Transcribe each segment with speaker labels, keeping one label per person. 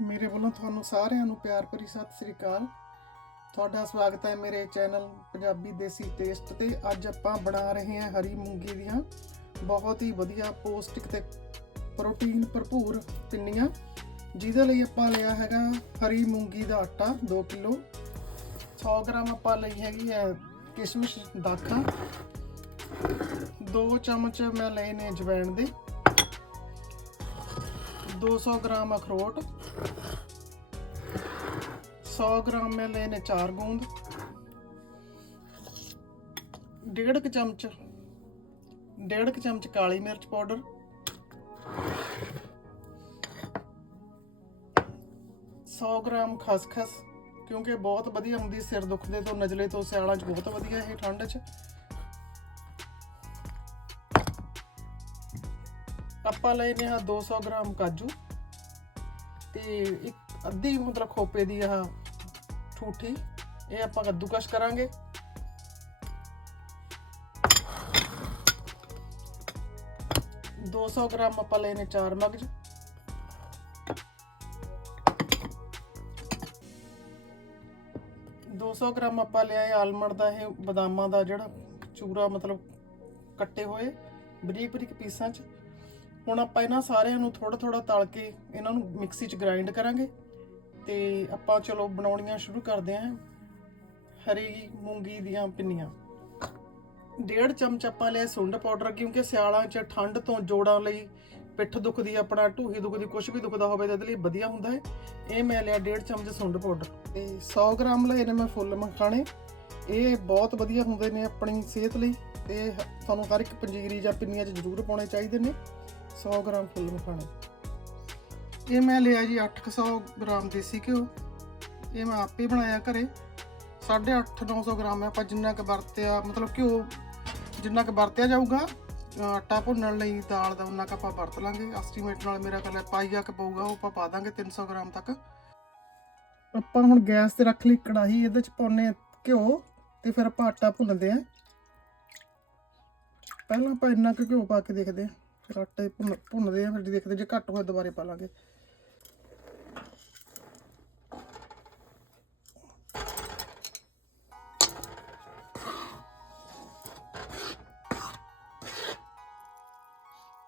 Speaker 1: ਮੇਰੇ ਵੱਲੋਂ ਤੁਹਾਨੂੰ ਸਾਰਿਆਂ ਨੂੰ ਪਿਆਰ ਭਰੀ ਸਤਿ ਸ੍ਰੀ ਅਕਾਲ। ਤੁਹਾਡਾ ਸਵਾਗਤ ਹੈ ਮੇਰੇ ਚੈਨਲ ਪੰਜਾਬੀ ਦੇਸੀ ਟੇਸਟ ਤੇ। ਅੱਜ ਆਪਾਂ ਬਣਾ ਰਹੇ ਹਾਂ ਹਰੀ ਮੂੰਗੀ ਦੀਆਂ ਬਹੁਤ ਹੀ ਵਧੀਆ ਪੌਸ਼ਟਿਕ ਤੇ ਪ੍ਰੋਟੀਨ ਭਰਪੂਰ ਪਿੰਨੀਆਂ। ਜਿਹਦੇ ਲਈ ਆਪਾਂ ਲਿਆ ਹੈਗਾ ਹਰੀ ਮੂੰਗੀ ਦਾ ਆਟਾ 2 ਕਿਲੋ। 100 ਗ੍ਰਾਮ ਆਪਾਂ ਲਈ ਹੈਗੀ ਹੈ ਕਿਸ਼ਮਿਸ਼ ਦਾਖਾ। 2 ਚਮਚ ਮੈਂ ਲਏ ਨੇ ਜਵੈਣ ਦੇ। 200 ਗ੍ਰਾਮ ਅਖਰੋਟ। 100 ਗ੍ਰਾਮ ਮੈਂ ਲਏ ਨੇ ਚਾਰ ਗੂੰਦ। ਡੇਢ ਕੁ ਚਮਚ, ਡੇਢ ਕੁ ਚਮਚ ਕਾਲੀ ਮਿਰਚ ਪਾਊਡਰ। ਸੌ ਗ੍ਰਾਮ ਖਸਖਸ, ਕਿਉਂਕਿ ਬਹੁਤ ਵਧੀਆ ਹੁੰਦੀ ਸਿਰ ਦੁਖਦੇ ਤੋਂ ਨਜਲੇ ਤੋਂ ਸਿਆਲਾਂ 'ਚ ਬਹੁਤ ਵਧੀਆ ਇਹ ਠੰਡ 'ਚ। ਆਪਾਂ ਲਏ ਨੇ ਆ 200 ਗ੍ਰਾਮ ਕਾਜੂ। ਤੇ ਇੱਕ ਅੱਧੀ ਮਤਲਬ ਖੋਪੇ ਦੀ ਆ ਠੂਠੀ, ਇਹ ਆਪਾਂ ਕੱਦੂਕਸ਼ ਕਰਾਂਗੇ। ਦੋ ਸੌ ਗ੍ਰਾਮ ਆਪਾਂ ਲਏ ਨੇ ਚਾਰ ਮਗਜ। ਦੋ ਸੌ ਗ੍ਰਾਮ ਆਪਾਂ ਲਿਆ ਆਲਮੰਡ ਦਾ, ਇਹ ਬਦਾਮਾਂ ਦਾ ਜਿਹੜਾ ਚੂਰਾ ਮਤਲਬ ਕੱਟੇ ਹੋਏ ਬਰੀਕ ਬਰੀਕ ਪੀਸਾਂ 'ਚ। ਹੁਣ ਆਪਾਂ ਇਹਨਾਂ ਸਾਰਿਆਂ ਨੂੰ ਥੋੜਾ ਥੋੜਾ ਤਲ ਕੇ ਇਹਨਾਂ ਨੂੰ ਮਿਕਸੀ 'ਚ ਗ੍ਰਾਈਂਡ ਕਰਾਂਗੇ। ਤੇ ਆਪਾਂ ਚਲੋ ਬਣਾਉਣੀਆਂ ਸ਼ੁਰੂ ਕਰਦੇ ਹਾਂ। ਹਰੀ ਮੂੰਗੀ ਦੀਆਂ ਪਿੰਨੀਆਂ। ਡੇਢ ਚਮਚ ਆਪਾਂ ਲਿਆ ਸੁੰਡ ਪਾਊਡਰ, ਕਿਉਂਕਿ ਸਿਆਲਾਂ 'ਚ ਠੰਡ ਤੋਂ ਜੋੜਾਂ ਲਈ ਪਿੱਠ ਦੁਖਦੀ, ਆਪਣਾ ਢੂਹੀ ਦੁਖਦੀ ਕੁਝ ਵੀ ਦੁਖਦਾ ਹੋਵੇ ਤਾਂ ਇਹਦੇ ਲਈ ਵਧੀਆ ਹੁੰਦਾ ਹੈ। ਇਹ ਮੈਂ ਲਿਆ ਡੇਢ ਚਮਚ ਸੁੰਡ ਪਾਊਡਰ। ਤੇ 100 ਗ੍ਰਾਮ ਲਏ ਨੇ ਮੈਂ ਫੁੱਲ ਮਖਾਣੇ। ਇਹ ਬਹੁਤ ਵਧੀਆ ਹੁੰਦੇ ਨੇ ਆਪਣੀ ਸਿਹਤ ਲਈ। ਤੇ ਹ- ਤੁਹਾਨੂੰ ਹਰ ਇੱਕ ਪੰਜੀਰੀ ਜਾਂ ਪਿੰਨੀਆਂ 'ਚ ਜ਼ਰੂਰ ਪਾਉਣੇ ਚਾਹੀਦੇ ਨੇ। 100 ਗ੍ਰਾਮ ਫੁੱਲ ਮਖਾਣੇ ਇਹ ਮੈਂ ਲਿਆ ਜੀ 800 ਗ੍ਰਾਮ ਦੇਸੀ ਘਿਓ। ਇਹ ਮੈਂ ਆਪੇ ਬਣਾਇਆ ਘਰੇ। 8.5 900 ਗ੍ਰਾਮ ਹੈ, ਆਪਾਂ ਜਿੰਨਾ ਕੁ ਵਰਤਿਆ, ਮਤਲਬ ਘਿਓ ਜਿੰਨਾ ਕੁ ਵਰਤਿਆ ਜਾਊਗਾ ਆਟਾ ਭੁੰਨਣ ਲਈ ਦਾਲ ਦਾ ਉਨਾ ਕੁ ਆਪਾਂ ਵਰਤ ਲਾਂਗੇ। ਐਸਟੀਮੇਟ ਨਾਲ ਮੇਰਾ ਕੱਲਾ ਪਾਈਆ ਕ ਪਊਗਾ, ਉਹ ਆਪਾਂ ਪਾ ਦਾਂਗੇ 300 ਗ੍ਰਾਮ ਤੱਕ। ਆਪਾਂ ਹੁਣ ਗੈਸ ਤੇ ਰੱਖ ਲਈ ਕੜਾਹੀ, ਇਹਦੇ ਚ ਪਾਉਨੇ ਘਿਓ ਤੇ ਫਿਰ ਆਪਾਂ ਆਟਾ ਭੁੰਨਦੇ ਆਂ ਪਹਿਲਾਂ ਆਪਾਂ ਇੰਨਾ ਕੁ ਘਿਓ ਪਾ ਕੇ ਦੇਖਦੇ ਆਂ ਫਿਰ ਆਟੇ ਭੁੰਨ ਭੁੰਨਦੇ ਆ, ਫਿਰ ਦੇਖਦੇ ਜੇ ਘੱਟ ਹੋਏ ਦੁਬਾਰੇ ਪਾ ਲਾਂਗੇ।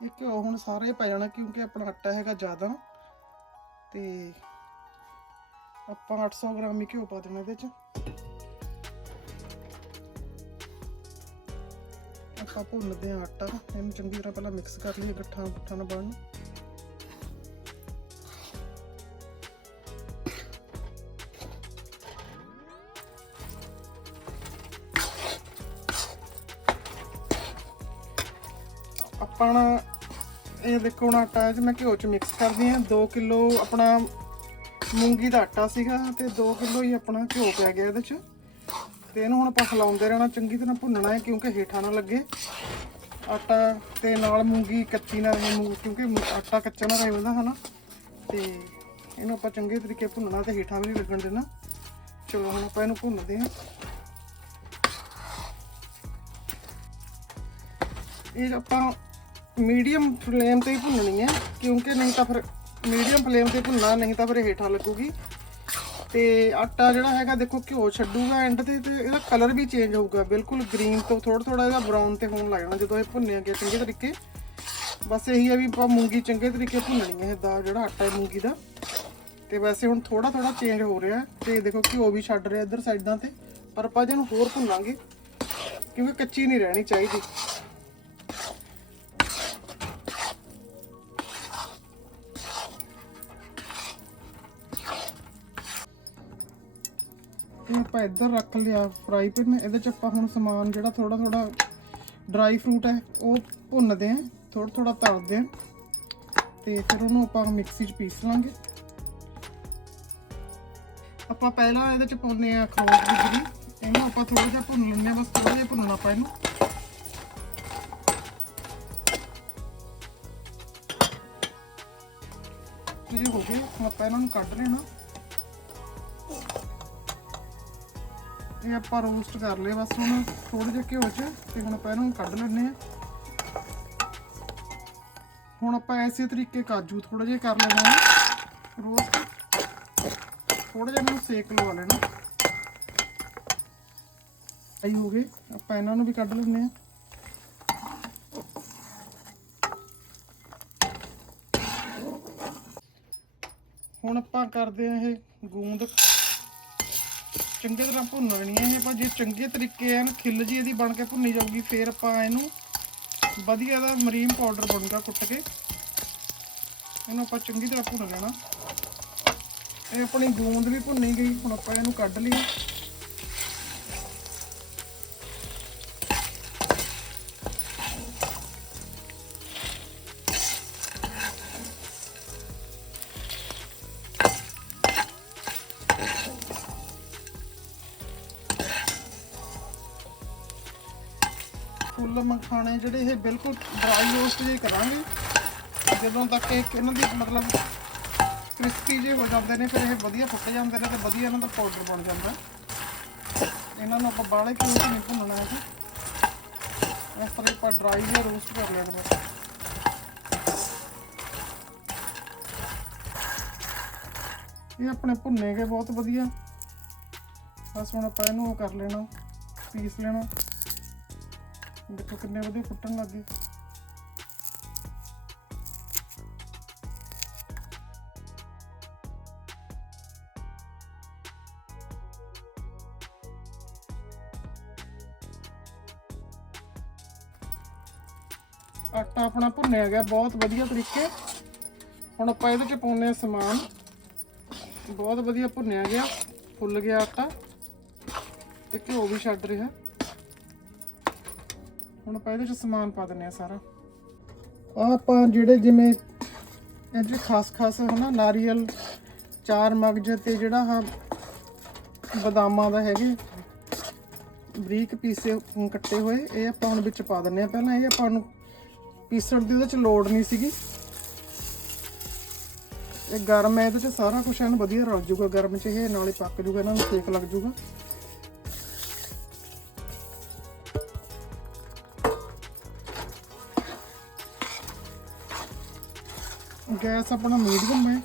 Speaker 1: ਇਹ ਘਿਓ ਹੁਣ ਸਾਰਾ ਹੀ ਪੈ ਜਾਣਾ, ਕਿਉਂਕਿ ਆਪਣਾ ਆਟਾ ਹੈਗਾ ਜ਼ਿਆਦਾ। ਤੇ ਆਪਾਂ 800 ਗ੍ਰਾਮ ਹੀ ਘਿਓ ਪਾ ਦੇਣਾ ਇਹਦੇ ਚ। ਆਪਾਂ ਭੁੰਨਦੇ ਆ ਆਟਾ। ਇਹਨੂੰ ਚੰਗੀ ਤਰ੍ਹਾਂ ਪਹਿਲਾਂ ਮਿਕਸ ਕਰ ਲਈਏ ਗੱਠਾਂ ਗੁੱਠਾਂ ਨਾ ਬਣਨ। ਆਪਾਂ ਇਹ ਦੇਖੋ ਹੁਣ ਆਟਾ ਹੈ ਮੈਂ ਘਿਓ ਚ ਮਿਕਸ ਕਰਦੀ ਆ 2 ਕਿਲੋ ਆਪਣਾ ਮੂੰਗੀ ਦਾ ਆਟਾ ਸੀਗਾ ਤੇ 2 ਕਿਲੋ ਹੀ ਆਪਣਾ ਘਿਓ ਪੈ ਗਿਆ ਇਹਦੇ ਚ। ਤੇ ਇਹਨੂੰ ਹੁਣ ਆਪਾਂ ਹਿਲਾਉਂਦੇ ਰਹਿਣਾ, ਚੰਗੀ ਤਰ੍ਹਾਂ ਭੁੰਨਣਾ ਹੈ, ਕਿਉਂਕਿ ਹੇਠਾਂ ਨਾ ਲੱਗੇ। ਆਟਾ ਤੇ ਨਾਲ ਮੂੰਗੀ, ਕੱਚੀ ਨਾ ਰਹੇ ਮੂੰਗ, ਕਿਉਂਕਿ ਆਟਾ ਕੱਚਾ ਨਾ ਰਹੇ ਹੁੰਦਾ ਹਨਾ? ਤੇ ਇਹਨੂੰ ਆਪਾਂ ਚੰਗੇ ਤਰੀਕੇ ਭੁੰਨਣਾ ਤੇ ਹੇਠਾਂ ਵੀ ਨਹੀਂ ਲੱਗਣ ਦੇਣਾ। ਚਲੋ, ਹੁਣ ਆਪਾਂ ਇਹਨੂੰ ਭੁੰਨਦੇ ਹਾਂ। ਇਹ ਆਪਾਂ ਮੀਡੀਅਮ ਫਲੇਮ ਤੇ ਹੀ ਭੁੰਨਣੀ ਹੈ, ਕਿਉਂਕਿ ਨਹੀਂ ਤਾਂ ਫਿਰ ਮੀਡੀਅਮ ਫਲੇਮ ਤੇ ਭੁੰਨਣਾ, ਨਹੀਂ ਤਾਂ ਫਿਰ ਹੇਠਾਂ ਲੱਗੂਗੀ। ਤੇ ਆਟਾ ਜਿਹੜਾ ਹੈਗਾ ਦੇਖੋ ਘਿਓ ਛੱਡੂਗਾ ਐਂਡ ਤੇ ਤੇ ਇਹਦਾ ਕਲਰ ਵੀ ਚੇਂਜ ਹੋਊਗਾ, ਬਿਲਕੁਲ ਗ੍ਰੀਨ ਤੋਂ ਥੋੜਾ ਥੋੜਾ ਇਹਦਾ ਬਰਾਊਨ ਤੇ ਹੋਣ ਲੱਗਣਾ ਜਦੋਂ ਇਹ ਭੁੰਨਿਆ ਗਿਆ ਚੰਗੇ ਤਰੀਕੇ। ਬਸ ਇਹੀ ਹੈ ਵੀ ਆਪਾਂ ਮੂੰਗੀ ਚੰਗੇ ਤਰੀਕੇ ਭੁੰਨਣੀ ਹੈ ਇਹਦਾ ਜਿਹੜਾ ਆਟਾ ਹੈ ਮੂੰਗੀ ਦਾ। ਤੇ ਵੈਸੇ ਹੁਣ ਥੋੜਾ ਥੋੜਾ ਚੇਂਜ ਹੋ ਰਿਹਾ ਤੇ ਦੇਖੋ ਘਿਓ ਵੀ ਛੱਡ ਰਿਹਾ ਇੱਧਰ ਸਾਈਡਾਂ ਤੇ, ਪਰ ਆਪਾਂ ਇਹਨੂੰ ਹੋਰ ਭੁੰਨਾਂਗੇ ਕਿਉਂਕਿ ਕੱਚੀ ਨਹੀਂ ਰਹਿਣੀ ਚਾਹੀਦੀ। ਆਪਾਂ ਇੱਧਰ ਰੱਖ ਲਿਆ ਫਰਾਈ ਪੈਨ ਇਹਦੇ ਚ ਆਪਾਂ ਹੁਣ ਸਮਾਨ ਜਿਹੜਾ ਥੋੜਾ ਥੋੜਾ ਡਰਾਈ ਫਰੂਟ ਹੈ, ਉਹ ਭੁੰਨਦੇ ਆਂ ਥੋੜਾ ਥੋੜਾ ਤਲਦੇ ਆਂ ਤੇ ਫਿਰ ਉਹਨੂੰ ਆਪਾਂ ਮਿਕਸੀ 'ਚ ਪੀਸ ਲਾਂਗੇ। ਆਪਾਂ ਪਹਿਲਾਂ ਇਹਦੇ ਚ ਪਾਉਂਦੇ ਆ ਅਖਰੋਟ ਦੀ ਗਿਰੀ ਇਹਨੂੰ ਆਪਾਂ ਥੋੜਾ ਜਿਹਾ ਭੁੰਨ ਲੈਂਦੇ ਆ ਬਸ ਥੋੜਾ ਜਿਹਾ ਭੁੰਨਣਾ ਆਪਾਂ ਇਹਨੂੰ। ਇਹ ਹੋ ਗਏ, ਹੁਣ ਆਪਾਂ ਇਹਨਾਂ ਨੂੰ ਕੱਢ ਲੈਣਾ। ਇਹ ਆਪਾਂ ਰੋਸਟ ਕਰ ਲਏ ਬਸ ਹੁਣ ਥੋੜੇ ਜਿਹਾ ਘਿਓ 'ਚ ਤੇ ਹੁਣ ਆਪਾਂ ਇਹਨੂੰ ਕੱਢ ਲੈਣੇ ਆ ਹੁਣ ਆਪਾਂ ਐਸੇ ਤਰੀਕੇ ਕਾਜੂ ਥੋੜੇ ਜਿਹਾ ਕਰ ਲੈਣਾ ਹੈ। ਰੋਸਟ। ਥੋੜਾ ਜਿਹਾ ਇਹਨਾਂ ਸੇਕ ਲਵਾ ਲੈਣਾ। ਆਈ ਹੋ ਗਏ। ਆਪਾਂ ਇਹਨਾਂ ਨੂੰ ਵੀ ਕੱਢ ਲੈਂਦੇ ਆ ਹੁਣ ਆਪਾਂ ਕਰਦੇ ਆ ਇਹ ਗੂੰਦ। ਚੰਗੇ ਤਰ੍ਹਾਂ ਭੁੰਨ ਲੈਣੀ ਹੈ ਇਹ, ਪਰ ਜੇ ਚੰਗੇ ਤਰੀਕੇ ਐਨ ਖਿੱਲ ਜੀ ਇਹਦੀ ਬਣ ਕੇ ਭੁੰਨੀ ਜਾਊਗੀ, ਫਿਰ ਆਪਾਂ ਇਹਨੂੰ ਵਧੀਆ ਦਾ ਮਰੀਮ ਪਾਊਡਰ ਬਣੂਗਾ ਕੁੱਟ ਕੇ। ਇਹਨੂੰ ਆਪਾਂ ਚੰਗੀ ਤਰ੍ਹਾਂ ਭੁੰਨ ਲੈਣਾ। ਇਹ ਆਪਣੀ ਗੂੰਦ ਵੀ ਭੁੰਨੀ ਗਈ, ਹੁਣ ਆਪਾਂ ਇਹਨੂੰ ਕੱਢ ਲਈਏ ਫੁੱਲ ਮਖਾਣੇ ਜਿਹੜੇ ਇਹ ਬਿਲਕੁਲ ਡਰਾਈ ਰੋਸਟ ਜੇ ਕਰਾਂਗੇ। ਜਦੋਂ ਤੱਕ ਇਹ ਇਹਨਾਂ ਦੀ ਮਤਲਬ ਕ੍ਰਿਸਪੀ ਜੇ ਹੋ ਜਾਂਦੇ ਨੇ, ਫਿਰ ਇਹ ਵਧੀਆ ਫੁੱਟ ਜਾਂਦੇ ਨੇ ਤੇ ਵਧੀਆ ਇਹਨਾਂ ਦਾ ਪਾਊਡਰ ਬਣ ਜਾਂਦਾ। ਇਹਨਾਂ ਨੂੰ ਆਪਾਂ ਬਾਹਲੇ ਕਿਉਂ ਨਹੀਂ ਭੁੰਨਣਾ ਹੈ ਇਸ ਤਰ੍ਹਾਂ ਆਪਾਂ ਡਰਾਈ ਜਿਹਾ ਰੋਸਟ ਕਰ ਲੈਣਾ ਬਸ ਇਹ ਆਪਣੇ ਭੁੰਨੇ ਗਏ ਬਹੁਤ ਵਧੀਆ। ਬਸ ਹੁਣ ਆਪਾਂ ਇਹਨੂੰ ਉਹ ਕਰ ਲੈਣਾ, ਪੀਸ ਲੈਣਾ। ਦੇਖੋ ਕਿੰਨੇ ਵਧੀਆ ਫੁੱਟਣ ਲੱਗੇ ਆਟਾ ਆਪਣਾ ਭੁੰਨਿਆ ਗਿਆ, ਬਹੁਤ ਵਧੀਆ ਤਰੀਕੇ। ਹੁਣ ਆਪਾਂ ਇਹਦੇ ਚ ਪਾਉਨੇ ਆ ਸਮਾਨ। ਬਹੁਤ ਵਧੀਆ ਭੁੰਨਿਆ ਗਿਆ, ਫੁੱਲ ਗਿਆ ਆਟਾ। ਤੇ ਘਿਓ ਵੀ ਛੱਡ ਰਿਹਾ। ਹੁਣ ਆਪਾਂ ਇਹਦੇ ਚ ਸਮਾਨ ਪਾ ਦਿੰਨੇ ਆ ਸਾਰਾ। ਆ ਆਪਾਂ ਜਿਹੜੇ ਜਿਵੇਂ ਇਹ ਚ ਖਾਸ ਖਾਸ ਹਨਾ, ਨਾਰੀਅਲ, ਚਾਰ ਮਗਜ ਤੇ ਜਿਹੜਾ ਆ ਬਦਾਮਾਂ ਦਾ ਹੈਗੇ, ਬਰੀਕ ਪੀਸੇ ਕੱਟੇ ਹੋਏ, ਇਹ ਆਪਾਂ ਹੁਣ ਵਿੱਚ ਪਾ ਦਿੰਨੇ ਆ ਪਹਿਲਾਂ ਇਹ ਆਪਾਂ ਨੂੰ ਪੀਸਣ ਦੀ ਉਹਦੇ ਚ ਲੋੜ ਨਹੀਂ ਸੀਗੀ। ਇਹ ਗਰਮ ਹੈ, ਇਹਦੇ ਚ ਸਾਰਾ ਕੁਝ ਐਨ ਵਧੀਆ ਰਲ ਜੂਗਾ, ਗਰਮ ਚ ਇਹ ਨਾਲੇ ਪੱਕ ਜੂਗਾ, ਇਹਨਾਂ ਨੂੰ ਸੇਕ ਲੱਗ ਜੂਗਾ। ਗੈਸ ਆਪਣਾ ਮੀਡੀਅਮ ਹੈ।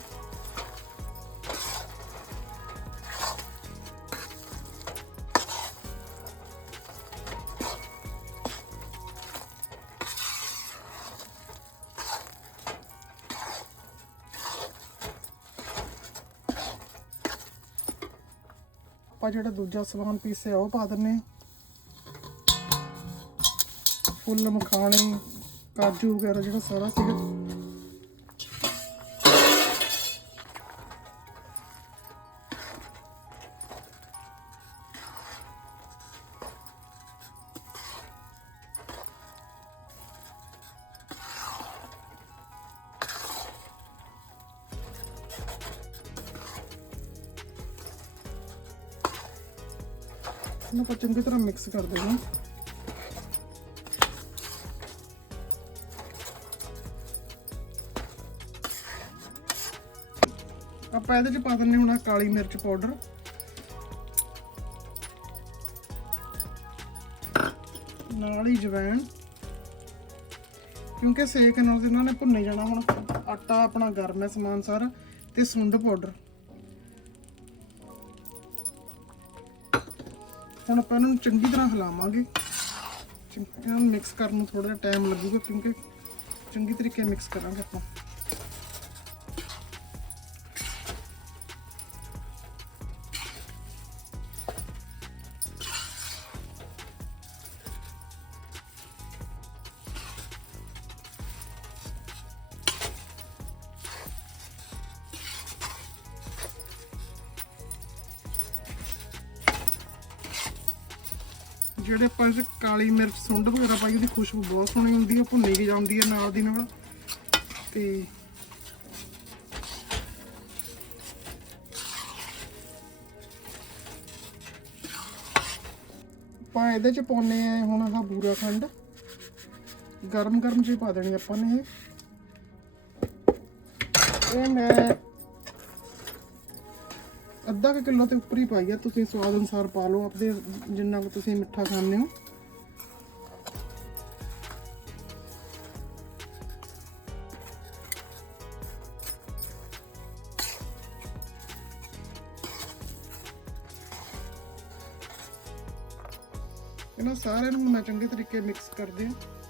Speaker 1: ਆਪਾਂ ਜਿਹੜਾ ਦੂਜਾ ਸਮਾਨ ਪੀਸਿਆ ਉਹ ਪਾ ਦਿੰਨੇ ਆ ਫੁੱਲ ਮਖਾਣੇ, ਕਾਜੂ ਵਗੈਰਾ ਜਿਹੜਾ ਸਾਰਾ ਸੀਗਾ। ਇਹਨੂੰ ਆਪਾਂ ਚੰਗੀ ਤਰ੍ਹਾਂ ਮਿਕਸ ਕਰ ਦੇਣਾ। ਆਪਾਂ ਇਹਦੇ ਚ ਪਾ ਦਿੰਨੇ ਹੁਣ ਕਾਲੀ ਮਿਰਚ ਪਾਊਡਰ। ਨਾਲ ਹੀ ਜਵੈਣ। ਕਿਉਂਕਿ ਸੇਕ ਨਾਲ ਇਹਨਾਂ ਨੇ ਭੁੰਨੇ ਜਾਣਾ, ਹੁਣ ਆਟਾ ਆਪਣਾ ਗਰਮ ਹੈ ਸਮਾਨ ਸਾਰਾ, ਤੇ ਸੁੰਡ ਪਾਊਡਰ। ਹੁਣ ਆਪਾਂ ਇਹਨਾਂ ਨੂੰ ਚੰਗੀ ਤਰ੍ਹਾਂ ਹਿਲਾਵਾਂਗੇ। ਇਹਨਾਂ ਨੂੰ ਮਿਕਸ ਕਰਨ ਨੂੰ ਥੋੜਾ ਜਿਹਾ ਟਾਈਮ ਲੱਗੂਗਾ ਕਿਉਂਕਿ ਚੰਗੀ ਤਰੀਕੇ ਮਿਕਸ ਕਰਾਂਗੇ ਆਪਾਂ। ਜਿਹੜੇ ਆਪਾਂ ਇਸ ਕਾਲੀ ਮਿਰਚ ਸੁੰਡ ਵਗੈਰਾ ਪਾਈ, ਉਹਦੀ ਖੁਸ਼ਬੂ ਬਹੁਤ ਸੋਹਣੀ ਹੁੰਦੀ ਹੈ ਭੁੰਨੀ ਵੀ ਜਾਂਦੀ ਹੈ ਨਾਲ ਦੀ ਨਾਲ। ਤੇ ਆਪਾਂ ਇਹਦੇ ਚ ਪਾਉਨੇ ਆ ਹੁਣ ਆਹ ਬੂਰਾ ਖੰਡ। ਗਰਮ ਗਰਮ ਚ ਪਾ ਦੇਣੀ ਆਪਾਂ ਨੇ ਇਹ। ਇਹ ਮੈਂ ਅੱਧਾ ਕੁ ਕਿਲੋ ਤੇ ਉੱਪਰ ਹੀ ਪਾਈ ਆ, ਤੁਸੀਂ ਸਵਾਦ ਅਨੁਸਾਰ ਪਾ ਲਓ, ਆਪਦੇ ਜਿੰਨਾ ਕੁ ਤੁਸੀਂ ਮਿੱਠਾ ਖਾਂਦੇ ਹੋ। ਇਹਨਾਂ ਸਾਰਿਆਂ ਨੂੰ ਮੈਂ ਚੰਗੇ ਤਰੀਕੇ ਮਿਕਸ ਕਰਦੇ ਹਾਂ।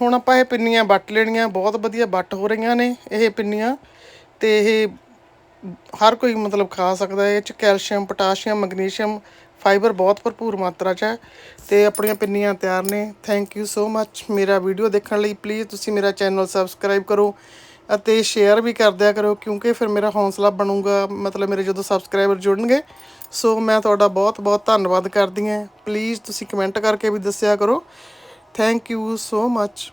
Speaker 1: ਹੁਣ ਆਪਾਂ ਇਹ ਪਿੰਨੀਆਂ ਵੱਟ ਲੈਣੀਆਂ, ਬਹੁਤ ਵਧੀਆ ਵੱਟ ਹੋ ਰਹੀਆਂ ਨੇ ਇਹ ਪਿੰਨੀਆਂ ਤੇ ਇਹ ਹਰ ਕੋਈ ਮਤਲਬ ਖਾ ਸਕਦਾ ਹੈ, ਇਹ ਚ ਕੈਲਸ਼ੀਅਮ, ਪੋਟਾਸ਼ੀਅਮ, ਮੈਗਨੀਸ਼ੀਅਮ, ਫਾਈਬਰ ਬਹੁਤ ਭਰਪੂਰ ਮਾਤਰਾ ਚ ਹੈ ਤੇ ਆਪਣੀਆਂ ਪਿੰਨੀਆਂ ਤਿਆਰ ਨੇ। ਥੈਂਕ ਯੂ ਸੋ ਮੱਚ ਮੇਰਾ ਵੀਡੀਓ ਦੇਖਣ ਲਈ ਪਲੀਜ਼ ਤੁਸੀਂ ਮੇਰਾ ਚੈਨਲ ਸਬਸਕ੍ਰਾਈਬ ਕਰੋ ਅਤੇ ਸ਼ੇਅਰ ਵੀ ਕਰ ਦਿਆ ਕਰੋ ਕਿਉਂਕਿ ਫਿਰ ਮੇਰਾ ਹੌਸਲਾ ਬਣੂਗਾ, ਮਤਲਬ ਮੇਰੇ ਜਦੋਂ ਸਬਸਕ੍ਰਾਈਬਰ ਜੁੜਨਗੇ। ਸੋ ਮੈਂ ਤੁਹਾਡਾ ਬਹੁਤ ਬਹੁਤ ਧੰਨਵਾਦ ਕਰਦੀ ਹਾਂ। ਪਲੀਜ਼ ਤੁਸੀਂ ਕਮੈਂਟ ਕਰਕੇ ਵੀ ਦੱਸਿਆ ਕਰੋ। Thank you so much